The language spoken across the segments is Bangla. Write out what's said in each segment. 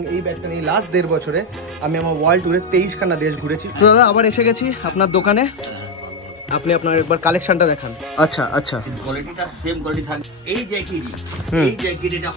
এই ব্যাগটা নিয়ে লাস্ট 1.5 বছরে আমি আমার ওয়ার্ল্ড ট্যুরে 23খানা দেশ ঘুরেছি। তো দাদা আবার এসে গেছি আপনার দোকানে, আপনি আপনার একবার কালেকশনটা দেখান। আচ্ছা আচ্ছা, কোয়ালিটিটা সেম কোয়ালিটি থাকবে। এই জ্যাকেটই এটা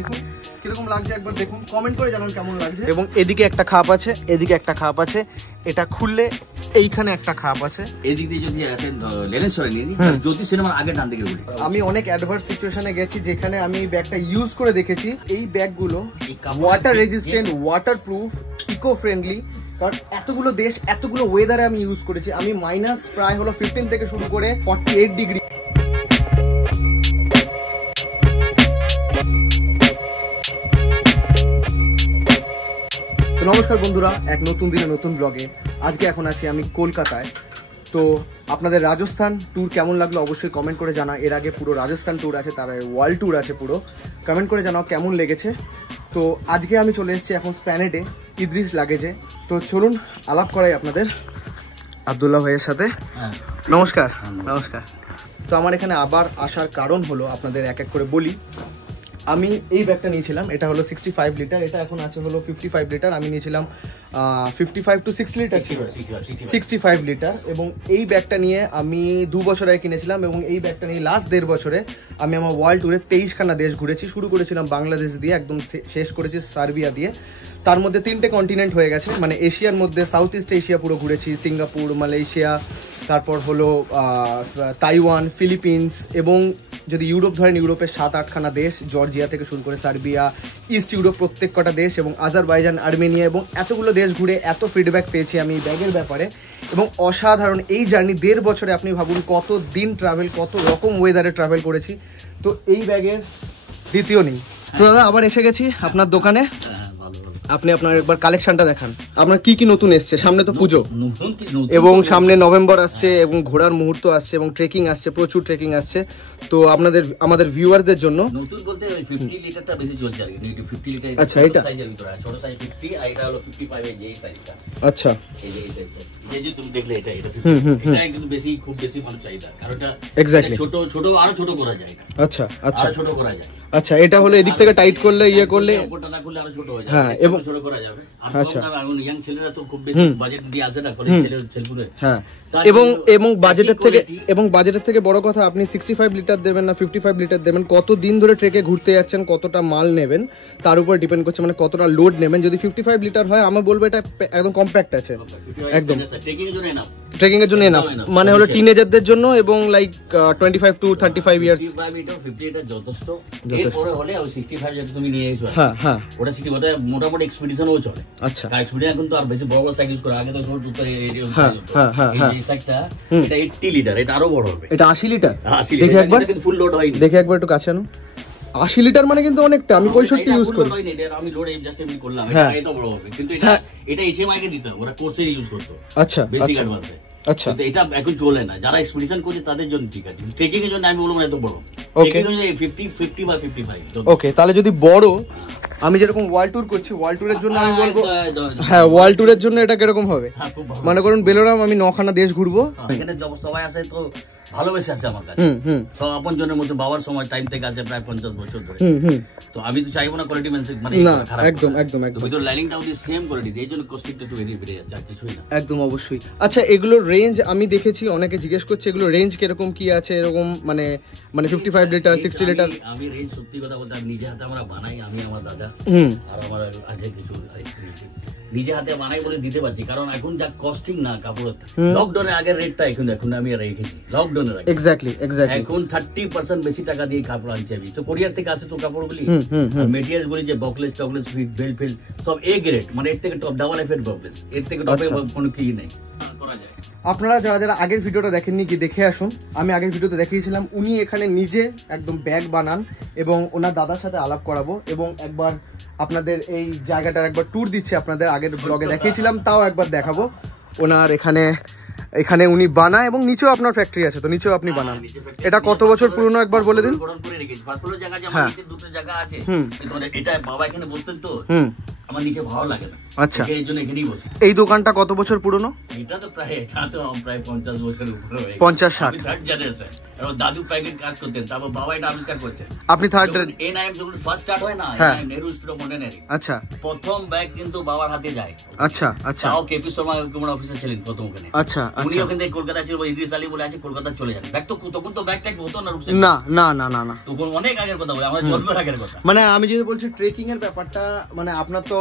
দেখুন কিরকম লাগছে, একবার দেখুন, কমেন্ট করে জানান কেমন লাগছে। এবং এদিকে একটা খাপ আছে, এদিকে একটা খাপ আছে, এটা খুললে এইখানে একটা খাপ আছে। এদিক দিয়ে যদি আসেন লেনেশ্বরে নিয়ে জ্যোতি সিনেমার আগে ডান দিকে ঘুরি। আমি অনেক অ্যাডভার্স সিচুয়েশনে গেছি যেখানে আমি এই ব্যাগটা ইউজ করে দেখেছি। এই ব্যাগগুলো water resistant, waterproof, eco friendly. কারণ এতগুলো দেশ, এতগুলো ওয়েদারে আমি ইউজ করেছি। আমি মাইনাস প্রায় হলো 15 থেকে শুরু করে 48 ডিগ্রি। নমস্কার বন্ধুরা, এক নতুন দিনে নতুন ব্লগে আজকে এখন আছি আমি কলকাতায়। তো আপনাদের রাজস্থান ট্যুর কেমন লাগলো অবশ্যই কমেন্ট করে জানা। এর আগে পুরো রাজস্থান ট্যুর আছে, তার ওয়ার্ল্ড ট্যুর আছে, পুরো কমেন্ট করে জানাও কেমন লেগেছে। তো আজকে আমি চলে এসেছি এখন স্প্ল্যানেডে ইদ্রিস লাগেজে। তো চলুন আলাপ করাই আপনাদের আব্দুল্লাহ ভাইয়ের সাথে। নমস্কার। নমস্কার। তো আমার এখানে আবার আসার কারণ হলো আপনাদের এক এক করে বলি। আমি এই ব্যাগটা নিয়েছিলাম, এটা হলো 65 লিটার, এটা এখন আছে হলো 55 লিটার। আমি নিয়েছিলাম 55 to 60 লিটার ছিল, 65 লিটার। এবং এই ব্যাগটা নিয়ে আমি 2 বছর আগে কিনেছিলাম এবং এই ব্যাগটা নিয়ে লাস্ট 1.5 বছরে আমি আমার ওয়ার্ল্ড ট্যুরে 23খানা দেশ ঘুরেছি। শুরু করেছিলাম বাংলাদেশ দিয়ে, একদম শেষ করেছি সার্বিয়া দিয়ে। তার মধ্যে 3টে কন্টিনেন্ট হয়ে গেছে, মানে এশিয়ার মধ্যে সাউথ ইস্ট এশিয়া পুরো ঘুরেছি, সিঙ্গাপুর, মালয়েশিয়া, তারপর হলো তাইওয়ান, ফিলিপিন্স, এবং যদি ইউরোপ ধরেন ইউরোপের 7-8খানা দেশ, জর্জিয়া থেকে শুরু করে সার্বিয়া, ইস্ট ইউরোপ প্রত্যেক কটা দেশ, এবং আজারবাইজান, আর্মেনিয়া, এবং এতগুলো দেশ ঘুরে এত ফিডব্যাক পেয়েছি আমি এই ব্যাগের ব্যাপারে। এবং অসাধারণ এই জার্নি 1.5 বছরে আপনি ভাবুন কত দিন ট্রাভেল, কত রকম ওয়েদারে ট্রাভেল করেছি। তো এই ব্যাগের দ্বিতীয় নেই। তো দাদা আবার এসে গেছি আপনার দোকানে, আপনি আপনার একবার কালেকশনটা দেখান। আপনার কি কি নতুন এসছে? সামনে তো পুজো এবং সামনে নভেম্বর আসছে এবং ঘোরার মুহূর্ত আসছে এবং ট্রেকিং আসছে, প্রচুর ট্রেকিং আসছে। তো আমাদের ভিউয়ারদের জন্য নতুন বলতে 50 লিটারটা বেশি চলছে আর কি। 50 লিটার, আচ্ছা, এটা সাইজের ভিতরে আছে, ছোট সাইজ 50 আর এটা হলো 55 এর এই সাইজটা। আচ্ছা, এই যে তুমি দেখলে এটা এটা কিন্তু বেশি, খুব বেশি মানে চাহিদা, কারণ এটা এক্স্যাক্টলি ছোট ছোট আরো ছোট করা যায় এটা। আচ্ছা আচ্ছা, আরো ছোট করা যায়। আচ্ছা, এটা হলো এদিক থেকে টাইট করলে, ইয়ে করলে, ওটা না করলে আরো ছোট হয়ে যায়। হ্যাঁ, এবং ছোট করা যাবে। আচ্ছা, এখন ইয়াং ছেলেরা তো খুব বেশি বাজেট দিয়ে আসে না, করে ছেলেপুরে। হ্যাঁ, এবং বাজেটের থেকে বড় কথা, আপনি 65 লিটার দেবেন না 55 লিটার দেবেন, কত দিন ধরে ট্রেকে ঘুরতে যাচ্ছেন, কতটা মাল নেবেন তার উপর ডিপেন্ড করছে, মানে কতটা লোড নেবেন। যদি 55 লিটার হয় আমি বলবো এটা একদম কম্প্যাক্ট আছে, একদম ট্রেকিং এর জন্য এনাফ, মানে হলো টিনেজারদের জন্য এবং লাইক 25 to 35 ইয়ার্স। 50 এটা যথেষ্ট। এরপরে হলে 65 যেটা তুমি নিয়ে এসো, হ্যাঁ হ্যাঁ, ওটা মোটামুটি এক্সপেডিশনও চলে। আচ্ছা, এক্সপেডিশন এখন তো আর বেশি বড় বড় সাইজ ইউজ করে, আগে তো ছোট ছোট এই সাইজটা, এটা 80 লিটার, এটা আরো বড় হবে, এটা 80 লিটার। 80 লিটার, দেখি একবার, কিন্তু ফুল লোড হয়নি। দেখি একবার একটু কাছে আনো। 80 লিটার মানে কিন্তু অনেকটা, আমি 65 ইউজ করি। আমি লোড জাস্ট এমনি করলাম, এটা বড় হবে, কিন্তু এটা এইচএমআই কে দিতে হবে, ওরা কোর্সে ইউজ করতো। আচ্ছা, বেসিক অ্যাডভান্সে। আচ্ছা, এটা এখন চলে না, যারা এক্সপেডিশন করছে তাদের জন্য ঠিক আছে। ট্রেকিং এর জন্য আমি বলবো না এত বড়। ট্রেকিং এর জন্য 50 বা 55। ওকে, তাহলে যদি বড়, আমি যেরকম ওয়ার্ল্ড ট্যুর করছি, ওয়ার্ল্ড ট্যুরের জন্য আমি বলবো, হ্যাঁ, ওয়ার্ল্ড ট্যুরের জন্য এটা কিরকম হবে? মনে করুন বেলোরাম আমি 9খানা দেশ ঘুরবো, এখানে সবাই আসে তো ভালোবেসে আছে আমার কাছে, সব আপন জনের মধ্যে। বাবার সময় টাইম থেকে আছে প্রায় 50 বছর ধরে। তো আমি তো চাইবো না কোয়ালিটি মানে খারাপ, একদম একদম একদম। ভিতর লাইনিংটাও দি সেম কোয়ালিটি, এই জন্য কস্টিংটা একটু বেড়ে যাচ্ছে, আর কিছুই না। একদম অবশ্যই। আচ্ছা, এগুলোর রেঞ্জ আমি দেখেছি, অনেকে জিজ্ঞেস করছে এগুলো রেঞ্জ কিরকম কি আছে, এরকম মানে 55 লিটার 60 লিটার। আমি রেঞ্জ সত্যি কথা বলতে আমি নিজে হাতে আমরা বানাই, আমি আমার দাদা আর আমার আছে কিছু নিজে হাতে বানাই বলে দিতে পারছি, কারণ এখন যা কস্টিং না কাপড়ের, লকডাউনের আগের রেটটা এখন আমি রেখেছি। লকডাউনের আগে এক্স্যাক্টলি এখন 30% বেশি টাকা দিয়ে কাপড় আনছি আমি। তো কোরিয়ার থেকে আসে তো কাপড়গুলি, মেটেরিয়ালস গুলি যে বকলেস টকলেস বেল্ট ফেল সব এ গ্রেড, মানে এর থেকে টপ ডাবল এফের বকলেস, এর থেকে টপে কোনো কি নেই, করা যায়। আপনারা যারা আগের ভিডিওটা দেখেননি কি দেখে আসুন, আমি আগের ভিডিওতে দেখিয়েছিলাম। উনি এখানে নিজে একদম ব্যাগ বানান এবং ওনার দাদার সাথে আলাপ করাবো এবং একবার আপনাদের এই জায়গাটার একবার ট্যুর দিচ্ছে, আপনাদের আগের ব্লগে দেখিয়েছিলাম, তাও একবার দেখাবো। ওনার এখানে উনি বানায় এবং নিচেও আপনার ফ্যাক্টরি আছে, তো নিচেও আপনি বানান। এটা কত বছর পুরনো একবার বলে দিন। হ্যাঁ, দুটো জায়গা আছে, এটা বাবা এখানে বলতেন তো আমার নিচে ভালো লাগে না, আচ্ছা, এই জন্য এখানেই বসি। এই দোকানটা কত বছর পুরনো? এটা তো প্রায় 50 বছরের উপরে হয়ে গেছে। 50-60 থার্ড জেনারেশন। এবং দাদু প্যাকেট কাজ করতেন, তারপর বাবা এটা আবিষ্কার করছেন। আপনি থার্ড? এনআইএম যখন ফার্স্ট স্টার্ট হয় না, হ্যাঁ, নেহরু স্টুডিও মন্টেনারি, আচ্ছা, প্রথম ব্যাগ কিন্তু বাবার হাতে যায়। আচ্ছা আচ্ছা, তাও কেপি শর্মা কুমার অফিসার ছিলেন প্রথম ওখানে। আচ্ছা উনি আচ্ছা, ওখান থেকে কলকাতা ছিল, ইদ্রিস আলী বলে আছে, কলকাতা চলে যান। ব্যাগ তো তখন তো ব্যাগ ট্যাগ হতো না রূপসে। না না না না না, তখন অনেক আগের কথা বলে, আমাদের জন্মের আগের কথা। মানে আমি যদি বলছি ট্রেকিং এর ব্যাপারটা, মানে আপনার তো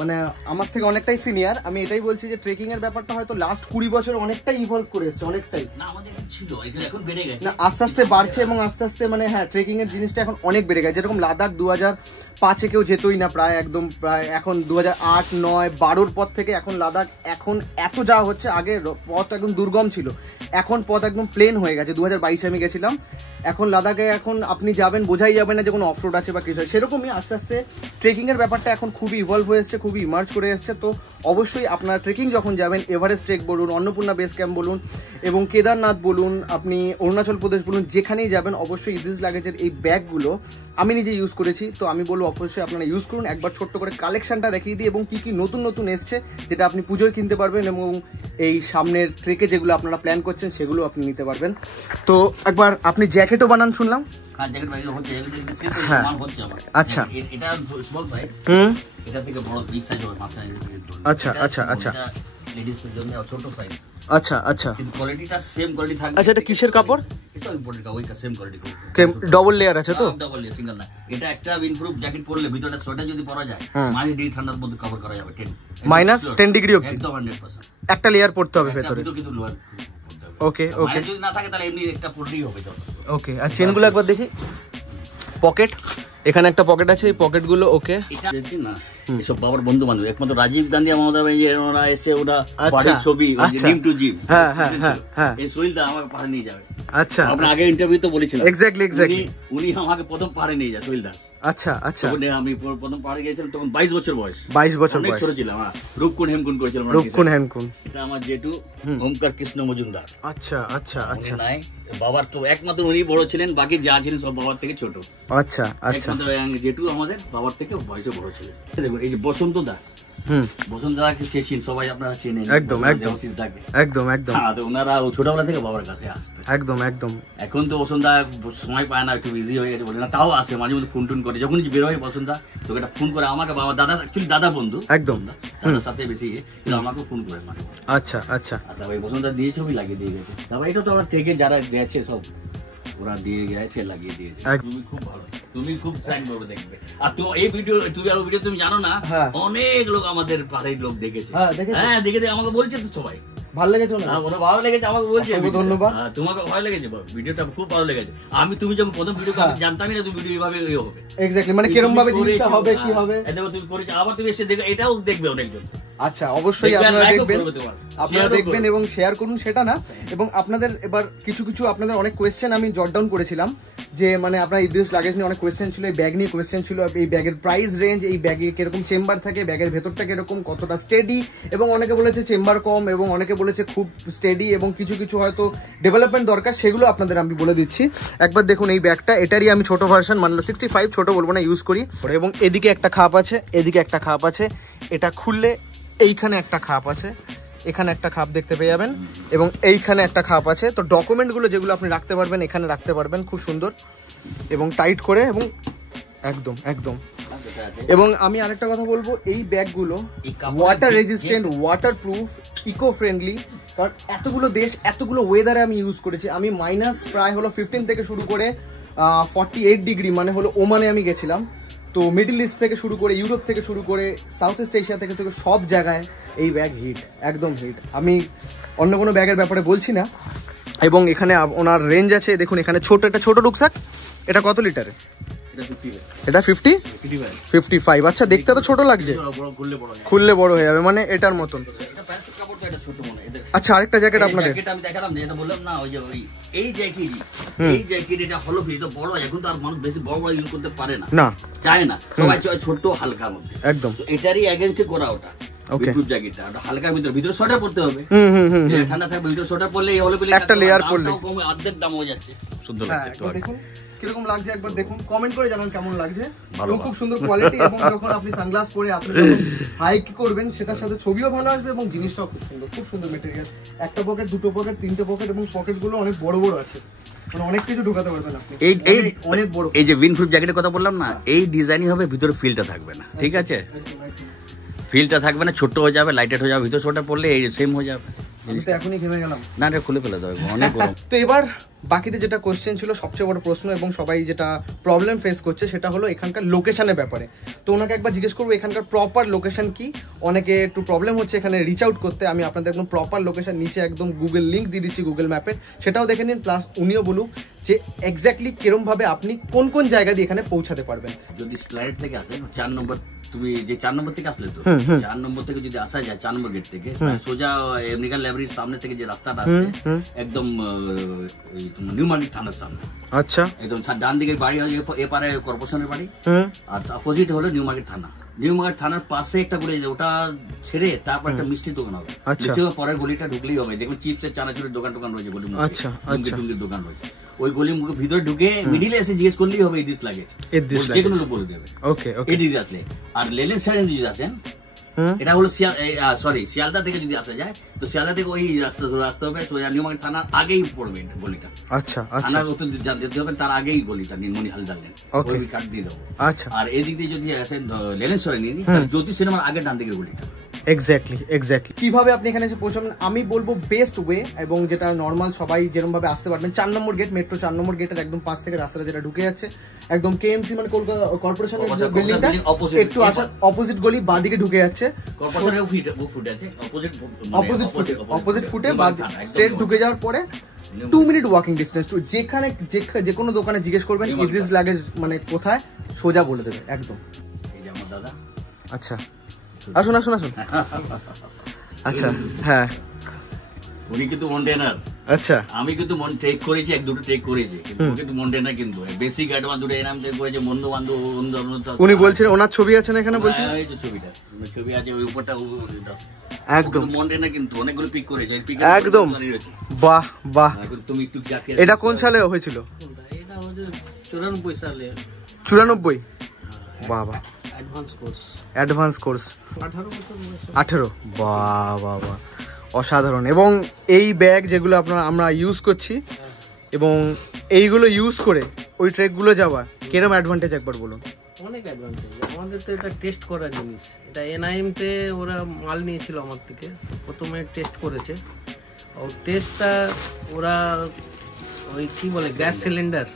মানে আমার থেকে অনেকটাই সিনিয়র, আমি এটাই বলছি যে ট্রেকিং এর ব্যাপারটা হয়তো লাস্ট 20 বছর অনেকটাই ইভলভ করে এসেছে, অনেকটাই। না আমাদের ছিল, এখন বেড়ে গেছে। না আস্তে আস্তে বাড়ছে এবং আস্তে আস্তে মানে হ্যাঁ ট্রেকিং এর জিনিসটা এখন অনেক বেড়ে গেছে। যেরকম লাদাখ 2005-এ কেউ যেতই না প্রায়, একদম প্রায় এখন 2008, 9, 12-র পর থেকে এখন লাদাখ এখন এত যাওয়া হচ্ছে। আগে পথ একদম দুর্গম ছিল, এখন পথ একদম প্লেন হয়ে গেছে। 2022-এ আমি গেছিলাম, এখন লাদাখে এখন আপনি যাবেন বোঝাই যাবে না যে কোনো অফরোড আছে বা কিছু। সেরকমই আস্তে আস্তে ট্রেকিং এর ব্যাপারটা এখন খুবই ইভলভ হয়ে এসছে, খুবই ইমার্জ করে এসছে। তো অবশ্যই আপনারা ট্রেকিং যখন যাবেন, এভারেস্ট ট্রেক বলুন, অন্নপূর্ণা বেস ক্যাম্প বলুন এবং কেদারনাথ বলুন, আপনি অরুণাচল প্রদেশ বলুন, যেখানেই যাবেন অবশ্যই ইদ্রিস লাগেজের এই ব্যাগগুলো আমি নিজে ইউজ করেছি। তো আমি বলবো অবশ্যই আপনারা ইউজ করুন। একবার ছোট্ট করে কালেকশনটা দেখিয়ে দিই এবং কি কি নতুন নতুন এসছে যেটা আপনি পুজোয় কিনতে পারবেন এবং এই সামনের ট্রেকে যেগুলো আপনারা প্ল্যান করছেন সেগুলো আপনি নিতে পারবেন। তো একবার আপনি জ্যাকেটও বানান শুনলাম। হ্যাঁ, জ্যাকেট বাইরে হচ্ছে, হ্যাঁ, মাল হচ্ছে আমার। আচ্ছা, এটা স্মল সাইজ, এটা থেকে বড় বিগ সাইজ হবে, মাঝখানে। আচ্ছা আচ্ছা আচ্ছা, লেডিস এর জন্য ছোট সাইজ। আচ্ছা আচ্ছা, কিন্তু কোয়ালিটিটা সেম কোয়ালিটি থাকবে। আচ্ছা, এটা কিসের কাপড়? এটা ইম্পোর্টেড কাপড়, এটা সেম কোয়ালিটি ডবল লেয়ার আছে তো? ডবল লেয়ার, সিঙ্গেল না। এটা একটা উইন্ডপ্রুফ জ্যাকেট পরলে ভিতরটা সোয়েটার যদি পরা যায়, -10 ঠান্ডার মধ্যে কভার করা যাবে। -10 ডিগ্রি অবধি একদম 100%। একটা লেয়ার পড়তে হবে ভেতরে। কিন্তু লোয়ার ওকে ওকে, যদি না থাকে তাহলে এমনি একটা পরলেই হবে। ওকে, আর চেনগুলো একবার দেখি। পকেট, এখানে একটা পকেট আছে, এই পকেটগুলো ওকে। এটা দেখি না, এসব বাবার বন্ধু বান্ধব, একমাত্র রাজীব গান্ধী মমতা ব্যানার্জি ওরা এসে ওরা বাড়ির ছবি জিম টু জিম। হ্যাঁ হ্যাঁ হ্যাঁ, এই সোহেলদা আমাকে পাহাড়ে নিয়ে যাবে। আচ্ছা, আপনার আগে ইন্টারভিউ তো বলেছিলাম। এক্স্যাক্টলি এক্স্যাক্টলি, উনি আমাকে প্রথম পাহাড়ে নিয়ে যায়, সোহেল দাস। আচ্ছা আচ্ছা, তখন আমি প্রথম পাহাড়ে গিয়েছিলাম, তখন 22 বছর বয়স। 22 বছর অনেক বয়স, ছোট ছিলাম। রূপকুন হেমকুন করেছিলাম। রূপকুন হেমকুন। এটা আমার জেঠু ওমকার কৃষ্ণ মজুমদার। আচ্ছা আচ্ছা আচ্ছা, নাই বাবার তো একমাত্র উনি বড় ছিলেন, বাকি যা ছিলেন সব বাবার থেকে ছোট। আচ্ছা আচ্ছা, একমাত্র জেঠু আমাদের বাবার থেকে বয়সে বড় ছিলেন। দেখুন এই যে বসন্ত দা, বসন্ত দাকে চেনেন সবাই, আপনারা চেনেন একদম একদম একদম একদম। ওনারা ছোটবেলা থেকে বাবার কাছে আসতেন। একদম একদম। এখন তো বসন্ত দা সময় পায় না, একটু বিজি হয়ে গেছে বলে না, তাও আসে মাঝে মধ্যে, ফোন টোন করে। যখন বের হয় বসন্ত দা তোকে একটা ফোন করে আমাকে, বাবা দাদা অ্যাকচুয়ালি দাদা বন্ধু একদম, দাদার সাথে বেশি, কিন্তু আমাকে ফোন করে মাঝে। আচ্ছা আচ্ছা, আর তারপরে বসন্ত দা দিয়ে ছবি লাগিয়ে দিয়ে গেছে। তারপরে এটা তো আমার থেকে যারা গেছে সব ওরা দিয়ে গেছে, লাগিয়ে দিয়েছে। তুমি খুব ভালো, তুমি খুব সাইন করবে দেখবে। আর তো এই ভিডিও তুমি জানো না, অনেক লোক আমাদের পাড়ার লোক দেখেছে। হ্যাঁ দেখেছে, আমাকে বলছে তো সবাই ভালো লেগেছে না? ওরা ভালো লেগেছে, আমাকে বলছে ধন্যবাদ। তোমাকে ভালো লেগেছে, ভিডিওটা খুব ভালো লেগেছে। তুমি যখন প্রথম ভিডিও জানতামই না তুমি ভিডিও এভাবে হবে। এক্স্যাক্টলি, মানে কিরকম ভাবে জিনিসটা হবে, কি হবে। দেখো তুমি করেছো, আবার তুমি এসে দেখো, এটাও দেখবে অনেকজন। আচ্ছা, অবশ্যই আপনারা দেখবেন এবং শেয়ার করুন, সেটা না। এবং আপনাদের এবার কিছু কিছু আপনাদের অনেক কোয়েশ্চেন আমি জট ডাউন করেছিলাম, যে মানে আপনার ইদ্রিস লাগেজ নিয়ে অনেক কোয়েশ্চেন ছিল, এই ব্যাগ নিয়ে কোয়েশ্চেন ছিল, এই ব্যাগের প্রাইস রেঞ্জ, এই ব্যাগে কিরকম চেম্বার থাকে, ব্যাগের ভেতরটা কিরকম, কতটা স্টেডি, এবং অনেকে বলেছে চেম্বার কম এবং অনেকে বলেছে খুব স্টেডি, এবং কিছু কিছু হয়তো ডেভেলপমেন্ট দরকার, সেগুলো আপনাদের আমি বলে দিচ্ছি। একবার দেখুন এই ব্যাগটা, এটারই আমি ছোট ভার্সন, মানে 65, ছোট বলবো না, ইউজ করি। এবং এদিকে একটা খাপ আছে, এদিকে একটা খাপ আছে, এটা খুললে এইখানে একটা খাপ আছে, এখানে একটা খাপ দেখতে পেয়ে যাবেন, এবং এইখানে একটা খাপ আছে। তো ডকুমেন্টগুলো যেগুলো আপনি রাখতে পারবেন এখানে রাখতে পারবেন, খুব সুন্দর এবং টাইট করে, এবং একদম একদম। এবং আমি আরেকটা কথা বলবো, এই ব্যাগগুলো water resistant, waterproof, eco friendly. কারণ এতগুলো দেশ, এতগুলো ওয়েদারে আমি ইউজ করেছি। আমি মাইনাস প্রায় হলো 15 থেকে শুরু করে 48 ডিগ্রি, মানে হলো ওমানে আমি গেছিলাম। তো মিডল ইস্ট থেকে শুরু করে, ইউরোপ থেকে শুরু করে, সাউথ ইস্ট এশিয়া থেকে সব জায়গায় এই ব্যাগ হিট, একদম হিট। আমি অন্য কোনো ব্যাগের ব্যাপারে বলছি না। এবং এখানে ওনার রেঞ্জ আছে, দেখুন এখানে ছোট, একটা ছোট রুকস্যাক। এটা কত লিটারে? এটা 55। আচ্ছা, দেখতে তো ছোট লাগছে, খুললে বড় হয়ে যাবে, মানে এটার মতন। আচ্ছা, আরেকটা জ্যাকেট আপনাদের আমি দেখালাম, যেটা বললাম না, ওই যে এই জ্যাকেট এটা হলো এটা বড়, এখন তো আর মানুষ বেশি বড় বড় ইউজ করতে পারে না, চায় না, সবাই ছোট হালকার মধ্যে। একদম এটারই এগেইনস্টে করা ওটা। জ্যাকেটটা ওটা হালকার ভিতরে সোয়েটার পরতে হবে, ঠান্ডা থাকবে, ভিতরে সোয়েটার পরলে এই হলো একটা লেয়ার পরলে কমে অর্ধেক দাম হয়ে যাচ্ছে। সুন্দর লাগছে তো। দেখুন কিরকম লাগছে একবার দেখুন, কমেন্ট করে জানান কেমন লাগছে। ভালো, এবং খুব সুন্দর কোয়ালিটি, এবং যখন আপনি সানগ্লাস পরে আপনি হাইক করবেন সেটার সাথে ছবিও ভালো আসবে এবং জিনিসটাও খুব সুন্দর মেটেরিয়াল। একটা পকেট, দুটো পকেট, তিনটে পকেট, এবং পকেটগুলো অনেক বড় বড় আছে, মানে অনেক কিছু ঢোকাতে পারবেন আপনি। অনেক বড়। এই যে উইন্ডপ্রুফ জ্যাকেটের কথা বললাম না, এই ডিজাইনই হবে, ভিতরে ফিলটা থাকবে না, ঠিক আছে? ফিলটা থাকবে না, ছোট হয়ে যাবে, লাইটেড হয়ে যাবে, ভিতর সোটা পড়লে এই সেম হয়ে যাবে। এখনই ঘেমে গেলাম। না রে, খুলে ফেলে দেবে, অনেক গরম। তো এবার বাকিতে যেটা কোশ্চেন ছিল, সবচেয়ে বড় প্রশ্ন এবং সবাই যেটা প্রবলেম ফেস করছে, সেটা হলো এখানকার লোকেশনের ব্যাপারে। তো ওনাকে একবার জিজ্ঞেস করবো এখানকার প্রপার লোকেশন কি। অনেকে একটু প্রবলেম হচ্ছে এখানে রিচ আউট করতে। আমি আপনাদের একদম প্রপার লোকেশন নিচে একদম গুগল লিঙ্ক দিয়ে দিচ্ছি, গুগল ম্যাপের, সেটাও দেখে নিন। প্লাস উনিও বলুক যে এক্স্যাক্টলি কিরমভাবে আপনি কোন কোন জায়গা দিয়ে এখানে পৌঁছাতে পারবেন। যদি স্প্ল্যানেড থেকে আসেন 4 নম্বর, তুমি যে 4 নম্বর থেকে আসলে তো 4 নম্বর থেকে যদি আসা যায় 4 নম্বর গেট থেকে, সোজা আমেরিকান লাইব্রেরির সামনে থেকে যে রাস্তাটা আছে একদম নিউ মার্কেট থানার সামনে, আচ্ছা, একদম ডান দিকের বাড়ি হয়, এপারে কর্পোরেশনের বাড়ি, আর অপোজিট হলো নিউ মার্কেট থানা। নিউ মার্কেট থানার পাশে একটা গলি, ওটা ছেড়ে তারপর একটা মিষ্টির দোকান হবে। মিষ্টির পরের গলিটা ঢুকলেই হবে, দেখবেন চিপসের চানাচুরের দোকান রয়েছে গলির মধ্যে, আচ্ছা, টুঙ্গির দোকান রয়েছে। ওই গলির মুখে ভিতরে ঢুকে মিডিলে এসে জিজ্ঞেস করলেই হবে এই দিস লাগে, যে কোনো লোক বলে দেবে। ওকে, এই দিকে আসলে। আর লেলেন সাইডে যদি আসেন, এটা হলো শিয়ালদা থেকে যদি আসা যায়, তো শিয়ালদা থেকে ওই রাস্তা ধরে আসতে হবে, নিউ মার্কেট থানার আগেই পড়বে গলিটা। আচ্ছা, থানার উত্তর যেতে হবে, তার আগেই গলিটা নীলমণি হালদার লেন, ওই কাট দিয়ে দেবো। আচ্ছা, আর এদিক দিয়ে যদি আসেন লেলেন সরে নিয়ে জ্যোতি সিনেমার আগে ডান দিকের গলিটা। এক্স্যাক্টলি কিভাবে আপনি এখানে এসে পৌঁছাবেন আমি বলবো বেস্ট ওয়ে, এবং যেটা নর্মাল সবাই যেরকম ভাবে আসতে পারবেন। 4 নম্বর গেট, মেট্রো 4 নম্বর গেটের একদম পাশ থেকে রাস্তাটা যেটা ঢুকে যাচ্ছে, একদম কেএমসি মানে কলকাতা কর্পোরেশনের বিল্ডিংটা একটু আসার অপোজিট গলি বাঁদিকে ঢুকে যাচ্ছে, অপোজিট ফুটে স্ট্রেট ঢুকে যাওয়ার পরে 2 মিনিট ওয়াকিং ডিস্টেন্স। যেখানে যে কোনো দোকানে জিজ্ঞেস করবেন ইদ্রিস লাগেজ মানে কোথায়, সোজা বলে দেবে একদম। এই যে আমার দাদা। আচ্ছা, আসুন। আচ্ছা, হ্যাঁ, উনি কিন্তু মন্টেনার। আচ্ছা, আমি কিন্তু ট্রেক করেছি, এক দুটো ট্রেক করেছি, কিন্তু মন্টেনার কিন্তু বেসিক অ্যাডভান্স দুটো এনাম ট্রেক করেছে। বন্ধু বান্ধব উনি বলছেন ওনার ছবি আছে না এখানে, বলছেন এই যে ছবিটা, ছবি আছে ওই উপরটা একদম মন্টেনার, কিন্তু অনেকগুলো পিক করেছে একদম। বাহ, তুমি একটু এটা কোন সালে হয়েছিল? এটা হচ্ছে 94 সালে। 94? বাহ, অ্যাডভান্স কোর্স 18। বাহ, অসাধারণ। এবং এই ব্যাগ যেগুলো আমরা ইউজ করছি, এবং এইগুলো ইউজ করে ওই ট্রেকগুলো যাওয়ার কিরকম অ্যাডভান্টেজ একবার বলুন। অনেক অ্যাডভান্টেজ। আমাদের তো এটা টেস্ট করা জিনিস, এটা এনআইএম তে ওরা মাল নিয়েছিল আমার থেকে, প্রথমে টেস্ট করেছে। ও টেস্টটা ওরা ওই কি বলে গ্যাস সিলিন্ডার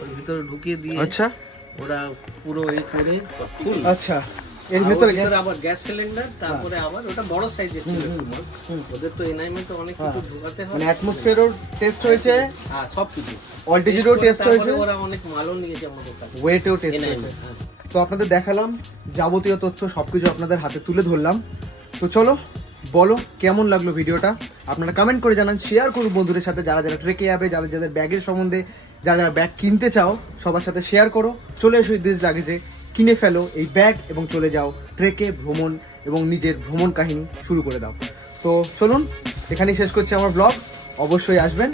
ওর ভিতরে ঢুকিয়ে দিয়ে, আচ্ছা, ওরা পুরো এই করে ফুল, আচ্ছা, এর ভিতরে আবার গ্যাস সিলিন্ডার, তারপরে আবার ওটা বড় সাইজের ছিল। ওদের তো এনআইএম তো অনেক কিছু ঢোকাতে হয়, মানে অ্যাটমসফিয়ারও টেস্ট হয়েছে, হ্যাঁ, সবকিছু, অল্টিটিউডও টেস্ট হয়েছে, ওরা অনেক মালও নিয়েছে আমাদের কাছে, ওয়েটেও টেস্ট হয়েছে। তো আপনাদের দেখালাম, যাবতীয় তথ্য সবকিছু আপনাদের হাতে তুলে ধরলাম। তো চলো বলো কেমন লাগলো ভিডিওটা, আপনারা কমেন্ট করে জানান, শেয়ার করুন বন্ধুদের সাথে, যারা ট্রেকে যাবে, যাদের ব্যাগের সম্বন্ধে, যারা ব্যাগ কিনতে চাও সবার সাথে শেয়ার করো। চলে এসো ইদ্রিস লাগেজে, কিনে ফেলো এই ব্যাগ এবং চলে যাও ট্রেকে ভ্রমণ এবং নিজের ভ্রমণ কাহিনী শুরু করে দাও। তো চলুন, এখানেই শেষ করছি আমার ব্লগ। অবশ্যই আসবেন।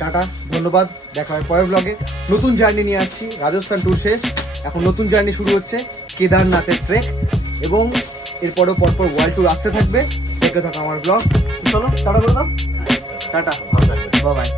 টাটা, ধন্যবাদ, দেখা হয় পরের ব্লগে। নতুন জার্নি নিয়ে আসছি, রাজস্থান ট্যুর শেষ, এখন নতুন জার্নি শুরু হচ্ছে, কেদারনাথের ট্রেক, এবং এরপরও পরপর ওয়ার্ল্ড ট্যুর আসতে থাকবে। দেখতে থাকো আমার ব্লগ। চলো টাটা করে দাও। Tata, bye bye.